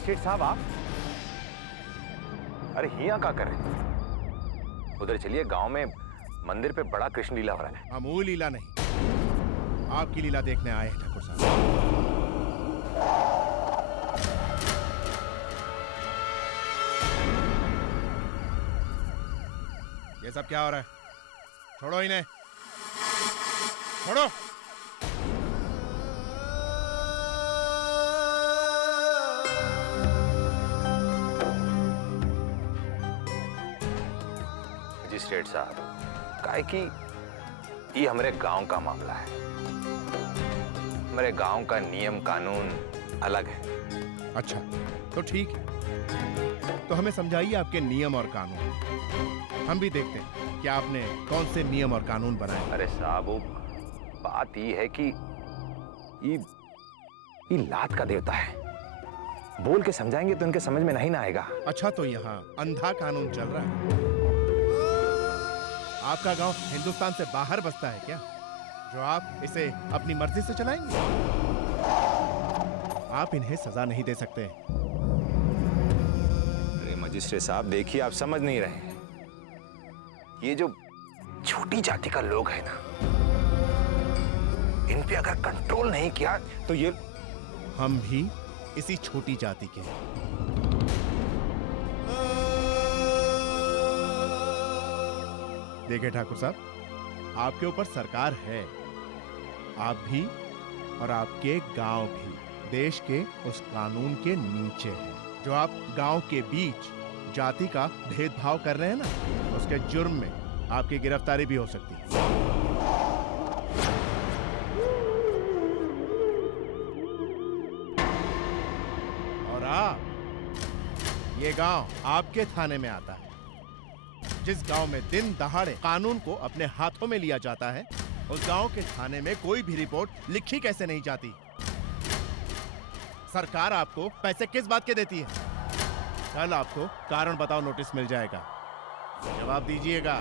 Magistrate साहब आप, अरे हिया क्या कर रहे हैं? उधर चलिए, गांव में मंदिर पे बड़ा कृष्ण लीला हो रहा है। हम वो लीला नहीं, आपकी लीला देखने आए हैं ठाकुर साहब। ये सब क्या हो रहा है? छोड़ो इन्हें, छोड़ो। मजिस्ट्रेट साहब, काहे कि ये हमारे गांव का मामला है। हमारे गांव का नियम कानून अलग है। अच्छा, तो ठीक है, तो हमें समझाइए आपके नियम और कानून, हम भी देखते हैं कि आपने कौन से नियम और कानून बनाए। अरे साहब, वो बात ये है कि ये लात का देवता है। बोल के समझाएंगे तो इनके समझ में नहीं ना आएगा। अच्छा, तो यहाँ अंधा कानून चल रहा है। आपका गांव हिंदुस्तान से बाहर बसता है क्या, जो आप इसे अपनी मर्जी से चलाएंगे? आप इन्हें सजा नहीं दे सकते। अरे मजिस्ट्रेट साहब, देखिए, आप समझ नहीं रहे हैं। ये जो छोटी जाति का लोग है ना, इन पे अगर कंट्रोल नहीं किया तो ये, हम भी इसी छोटी जाति के हैं। देखिए ठाकुर साहब, आपके ऊपर सरकार है, आप भी और आपके गांव भी देश के उस कानून के नीचे है। जो आप गांव के बीच जाति का भेदभाव कर रहे हैं ना, उसके जुर्म में आपकी गिरफ्तारी भी हो सकती है। और आप, ये गांव आपके थाने में आता है। जिस गांव में दिन दहाड़े कानून को अपने हाथों में लिया जाता है, उस गांव के थाने में कोई भी रिपोर्ट लिखी कैसे नहीं जाती? सरकार आपको पैसे किस बात के देती है? कल आपको कारण बताओ नोटिस मिल जाएगा, जवाब दीजिएगा।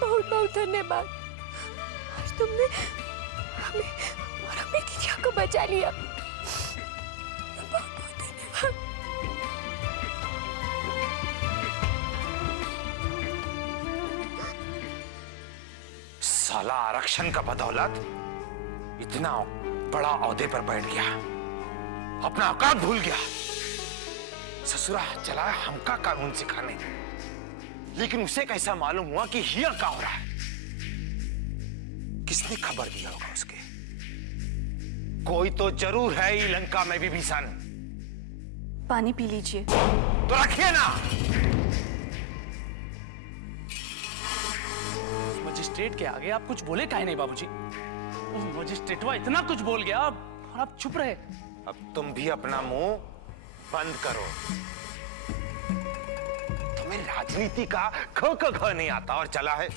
बहुत बहुत धन्यवाद। आज तुमने हमें और हमें दीदिया को बचा लिया। बहुत बहुत धन्यवाद। साला आरक्षण का बदौलत इतना बड़ा ओहदे पर बैठ गया, अपना औकात भूल गया। ससुरा चला हमका कानून सिखाने, लेकिन उसे कैसा मालूम हुआ कि हिया क्या हो रहा है? किसने खबर दिया होगा उसके? कोई तो जरूर है ये लंका में भी भीषण। पानी पी लीजिए। तो रखिए ना। मजिस्ट्रेट के आगे आप कुछ बोले काहे नहीं बाबूजी? मजिस्ट्रेटवा इतना कुछ बोल गया और आप चुप रहे। अब तुम भी अपना मुंह बंद करो। तुम्हें राजनीति का ख ख ख नहीं आता और चला है।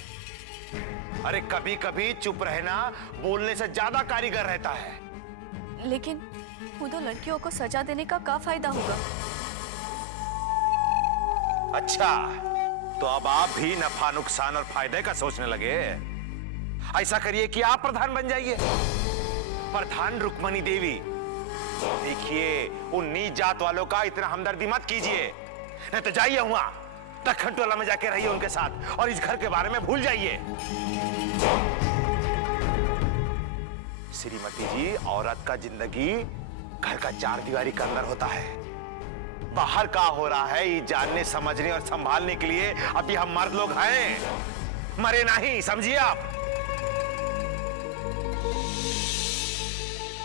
अरे कभी कभी चुप रहना बोलने से ज्यादा कारीगर रहता है। लेकिन वो दो लड़कियों को सजा देने का क्या फायदा होगा? अच्छा, तो अब आप भी नफा नुकसान और फायदे का सोचने लगे। ऐसा करिए कि आप प्रधान बन जाइए। प्रधान रुक्मणी देवी। देखिए, उन नीच जात वालों का इतना हमदर्दी मत कीजिए, नहीं तो जाइए वहां दखन टोला में जाके रहिए उनके साथ और इस घर के बारे में भूल जाइए। श्रीमती जी, औरत का जिंदगी घर का चार दीवारी के अंदर होता है। बाहर का हो रहा है ये जानने समझने और संभालने के लिए अभी हम मर्द लोग हैं। मरे नहीं, समझिए आप।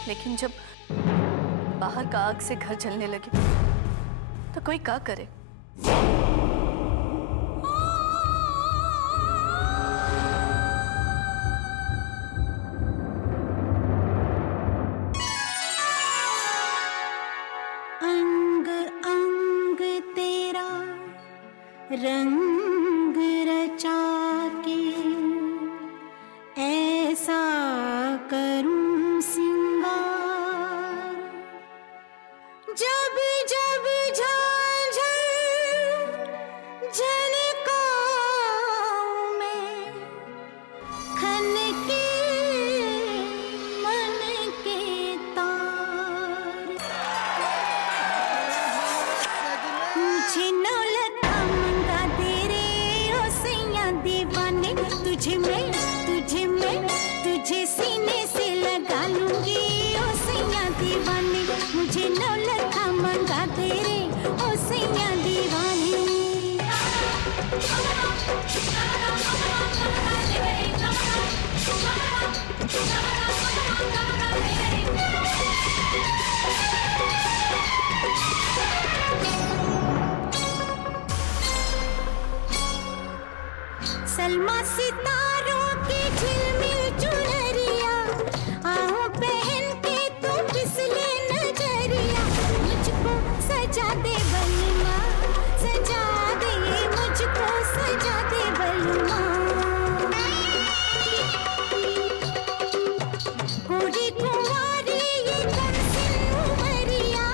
लेकिन जब बाहर का आग से घर जलने लगे तो कोई क्या करे? अंग अंग तेरा रंग रचा के ऐसा करूं सिंगार, जब जब झांझर झनकाऊं मैं, खनके मन के तार। मुझे नौलखा मंगा दे रे ओ सैया दीवाने, तुझे मैं तुझे सीने से लगा लूंगी ओ सैया दीवाने। मुझे नौलखा मंगा दे रे ओ सैया दीवाने। सलमा सितारों की झिलमिल चुनरिया, आओ पहन के तू फिसले नजरिया। मुझको सजा दे बलमा, सजा दे मुझको सजा दे बलमा। पूरी कुंवारी ये कमसिन उमरिया,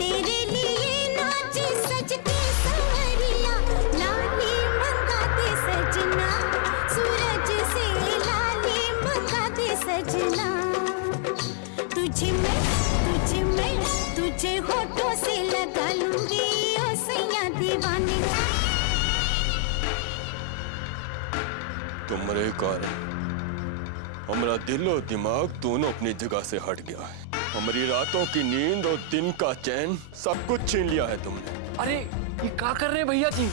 तेरे लिए नाची सज के संवरिया। लाली मंगा दे सजना, सूरज से लाली मंगा दे सजना। तुझे होठों से लगा लूंगी ओ सैया दीवाने। तुम्हारे कारण हमारा दिल और दिमाग दोनों अपनी जगह से हट गया है। हमारी रातों की नींद और दिन का चैन सब कुछ छीन लिया है तुमने। अरे ये क्या कर रहे हैं भैया जी?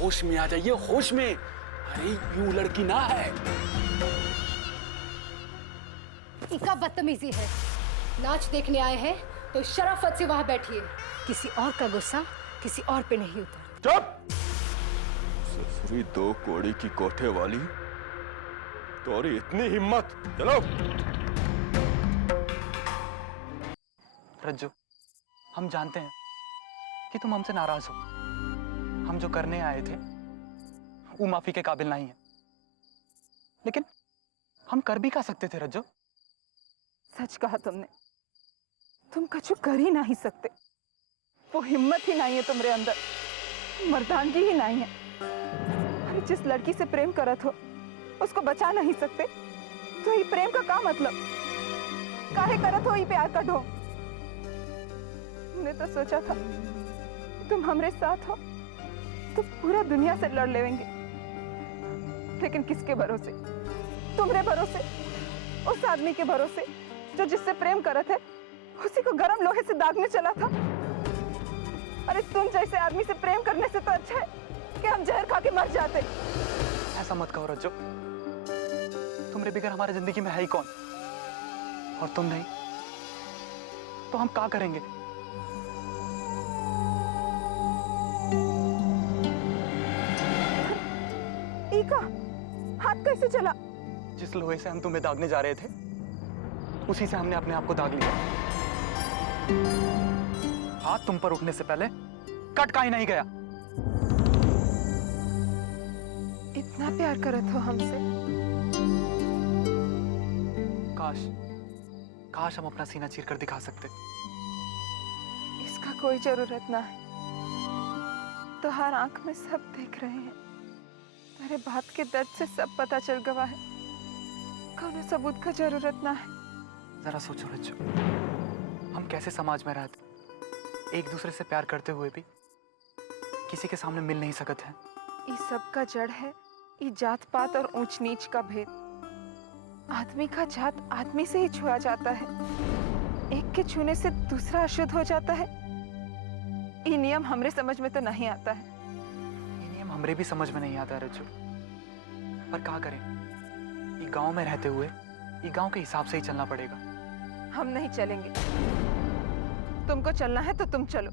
होश में आ जाइए, होश में। अरे यूं लड़की ना है। इका बदतमीजी है। नाच देखने आए हैं तो शराफत से वहां बैठिए। किसी और का गुस्सा किसी और पे नहीं उतर। चुप! ससुरी दो कोड़ी की कोठे वाली, तोरी इतनी हिम्मत! चलो। रज्जू, हम जानते हैं कि तुम हमसे नाराज हो। हम जो करने आए थे वो माफी के काबिल नहीं है, लेकिन हम कर भी क्या सकते थे रज्जू? सच कहा तुमने। तुम कछु कर ही नहीं सकते। वो हिम्मत ही नहीं है तुम्हारे अंदर, मर्दानगी ही नहीं है। अरे जिस लड़की से प्रेम करत हो उसको बचा नहीं सकते तो ये प्रेम का क्या मतलब? काहे करत हो ये प्यार का ढोंग? मैंने तो सोचा था तुम हमारे साथ हो तो पूरा दुनिया से लड़ लेंगे, लेकिन किसके भरोसे? तुम्हारे भरोसे, उस आदमी के भरोसे जो जिससे प्रेम करत है उसी को गरम लोहे से दागने चला था। अरे तुम जैसे आदमी से प्रेम करने से तो अच्छा है कि हम जहर खा के मर जाते। ऐसा मत कहो रज्जू, तुम्हारे बगैर हमारी जिंदगी में है ही कौन? और तुम नहीं तो हम क्या करेंगे? ईका हाथ कैसे चला? जिस लोहे से हम तुम्हें दागने जा रहे थे उसी से हमने अपने आप को दाग लिया। हाथ तुम पर उठने से पहले कट का ही नहीं गया। इतना प्यार करत हो हमसे? काश हम अपना सीना चीर कर दिखा सकते। इसका कोई जरूरत ना है। तो हर आंख में सब देख रहे हैं। तेरे बात के दर्द से सब पता चल गया है। कौन सबूत का जरूरत ना है। जरा सोचो रज्जू, हम कैसे समाज में रहते, एक दूसरे से प्यार करते हुए भी किसी के सामने मिल नहीं सकते हैं। ये सब का जड़ है ये जात पात और ऊंच नीच का भेद। आदमी का जात आदमी से ही छुआ जाता है। एक के छूने से दूसरा अशुद्ध हो जाता है। ये नियम हमरे समझ में तो नहीं आता है। ये नियम हमरे भी समझ में नहीं आता रज्जू। पर क्या करें, ये गांव में रहते हुए ये गांव के हिसाब से ही चलना पड़ेगा। हम नहीं चलेंगे। तुमको चलना है तो तुम चलो,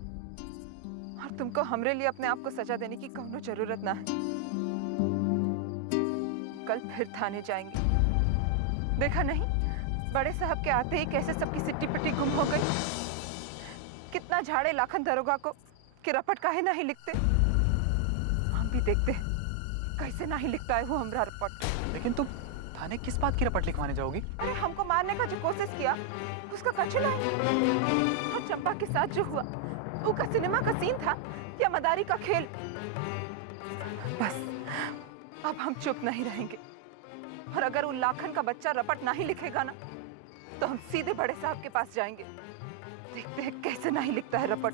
और तुमको हमरे लिए अपने आप को सजा देने की कोनो जरूरत ना है। कल फिर थाने जाएंगे। देखा नहीं, बड़े साहब के आते ही कैसे सबकी सिट्टी पिट्टी गुम हो गई। कितना झाड़े लाखन दरोगा को कि रपट काहे नहीं लिखते। हम भी देखते हैं कैसे नहीं लिखता है वो हमरा रपट। लेकिन तुम थाने किस बात की रपट लिखवाने जाओगी? अरे हमको मारने का जो कोशिश किया उसका कचू और चंपा के साथ जो हुआ वो का सिनेमा का सीन था या मदारी का खेल। बस अब हम चुप नहीं रहेंगे, और अगर वो लाखन का बच्चा रपट नहीं लिखेगा ना तो हम सीधे बड़े साहब के पास जाएंगे। देखते हैं कैसे नहीं लिखता है रपट।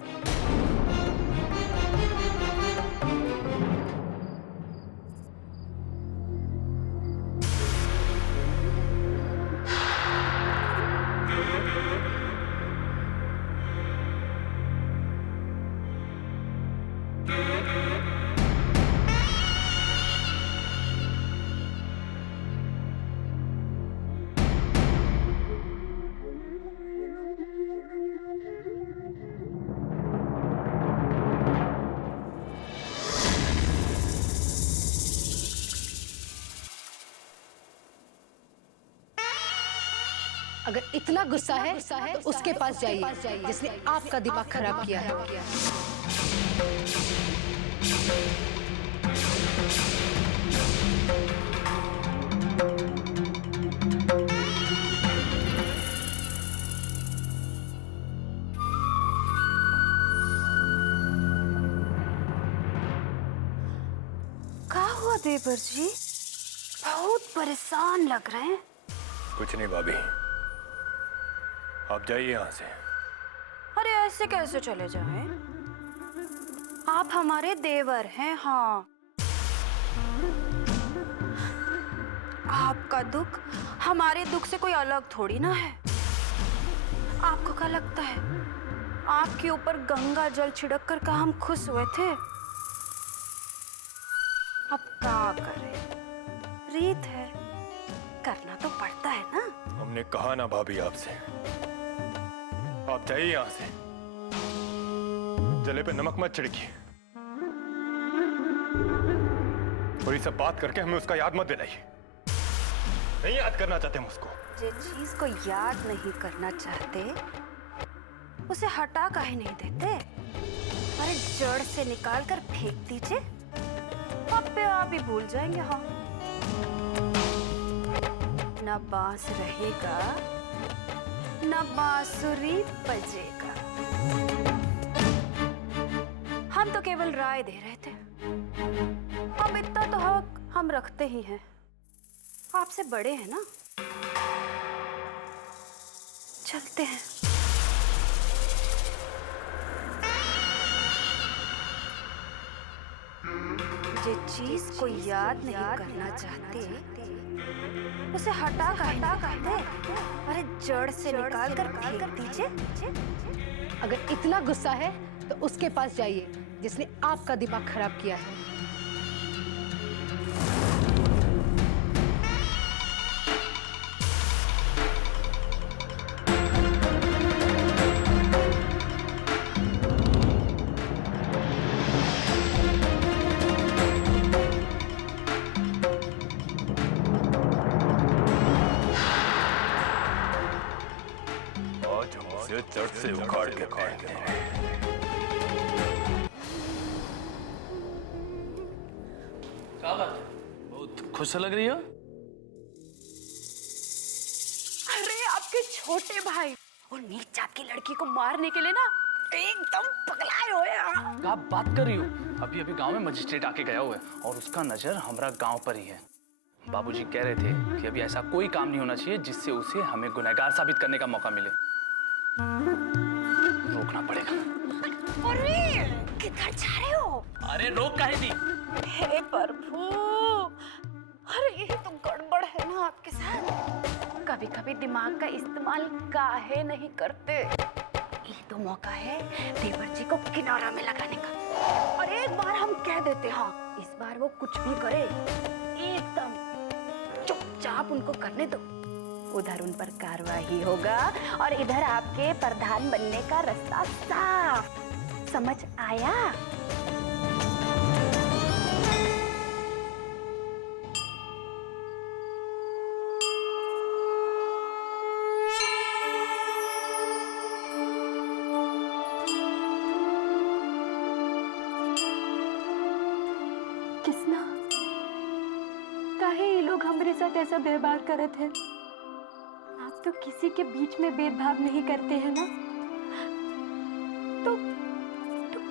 अगर इतना गुस्सा है तो उसके पास जाइए जिसने आपका दिमाग खराब किया है। क्या हुआ देवर जी? बहुत परेशान लग रहे हैं। कुछ नहीं भाभी, आप जाइए यहाँ से। अरे ऐसे कैसे चले जाएं? आप हमारे देवर हैं। हाँ, आपका दुख हमारे दुख से कोई अलग थोड़ी ना है। आपको क्या लगता है आपके ऊपर गंगा जल छिड़क कर का हम खुश हुए थे? अब क्या करें, रीत है, करना तो पड़ता है ना। हमने कहा ना भाभी आपसे, आप जाइए यहाँ से। जले पे नमक मत छिड़किए, और ये सब बात करके हमें उसका याद मत दिलाइए। नहीं याद करना चाहते हम उसको। जिस चीज को याद नहीं करना चाहते उसे हटा काहे नहीं देते? अरे जड़ से निकाल कर फेंक दीजिए, अपने आप ही भूल जाएंगे। हाँ, न बांस रहेगा न बांसुरी बजेगा। हम तो केवल राय दे रहे थे। अब इतना तो हक हम रखते ही हैं, आपसे बड़े हैं ना। चलते हैं। जिस चीज को याद नहीं करना चाहते उसे हटा दे। अरे जड़ से निकाल कर फेंक दीजिए। अगर इतना गुस्सा है तो उसके पास जाइए जिसने आपका दिमाग खराब किया है। जड़ से उखाड़ के फेंकेंगे। क्या बात है, बहुत खुश लग रही हो? अरे आपके छोटे भाई और नीच जात की लड़की को मारने के लिए ना एकदम पगलाए हुए हैं। क्या बात कर रही हो? अभी अभी गांव में मजिस्ट्रेट आके गया हुआ है और उसका नजर हमारा गांव पर ही है। बाबूजी कह रहे थे कि अभी ऐसा कोई काम नहीं होना चाहिए जिससे उसे हमें गुनहगार साबित करने का मौका मिले। रोकना पड़ेगा। अरे किधर जा रहे हो? अरे रोक काहे दी? हे प्रभु, अरे ये तो गड़बड़ है ना आपके साथ। कभी कभी दिमाग का इस्तेमाल काहे नहीं करते। ये तो मौका है देवर जी को किनारा में लगाने का। और एक बार हम कह देते, हाँ इस बार वो कुछ भी करे एकदम चुपचाप उनको करने दो। उधर उन पर कार्रवाई होगा और इधर आपके प्रधान बनने का रास्ता साफ। समझ आया? किसना काहे ये लोग हमारे साथ ऐसा व्यवहार करत है? आप तो किसी के बीच में भेदभाव नहीं करते हैं ना, तो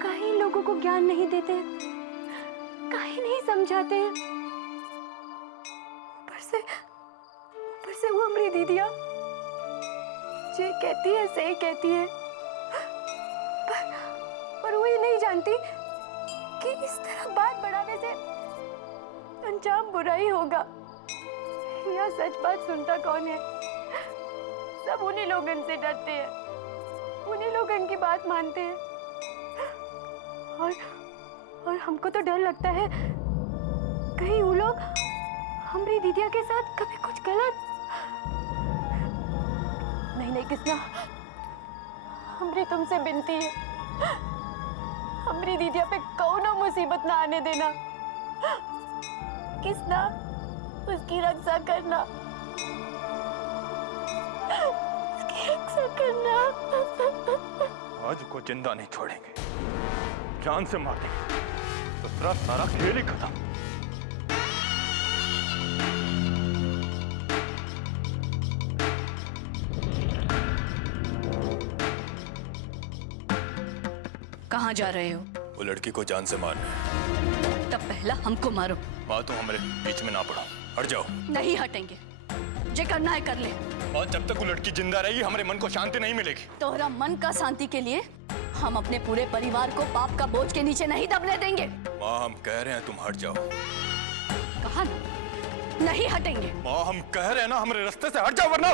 काहे लोगों को ज्ञान नहीं देते हैं, काहे नहीं समझाते हैं? ऊपर से वो हमारी दीदिया जे कहती है सही कहती है, पर वो ये नहीं जानती कि इस तरह बात बढ़ाने से अंजाम बुरा ही होगा। यह सच बात सुनता कौन है? सब उन्हीं लोगन से डरते हैं, उन्हीं लोगन की बात मानते हैं। और हमको तो डर लगता है कहीं वो लोग हमारी दीदिया के साथ कभी कुछ गलत। नहीं किसना, हमारी तुमसे विनती है, हमारी दीदिया पे कौनो मुसीबत ना आने देना। किसना, उसकी रक्षा करना, उसकी रक्षा करना। आज को जिंदा नहीं छोड़ेंगे, जान से मार देंगे, तो सारा खेल ही खत्म। कहाँ जा रहे हो? वो लड़की को जान से मारने। तब पहला हमको मारो। माँ तुम हमारे बीच में ना पड़ो, हट जाओ। नहीं हटेंगे, जे करना है कर ले। और जब तक वो लड़की जिंदा रहेगी हमारे मन को शांति नहीं मिलेगी। तोहरा मन का शांति के लिए हम अपने पूरे परिवार को पाप का बोझ के नीचे नहीं दबने देंगे। माँ हम कह रहे हैं तुम हट जाओ। कहा नहीं हटेंगे। माँ हम कह रहे हैं ना, हमारे रास्ते से हट जाओ वरना।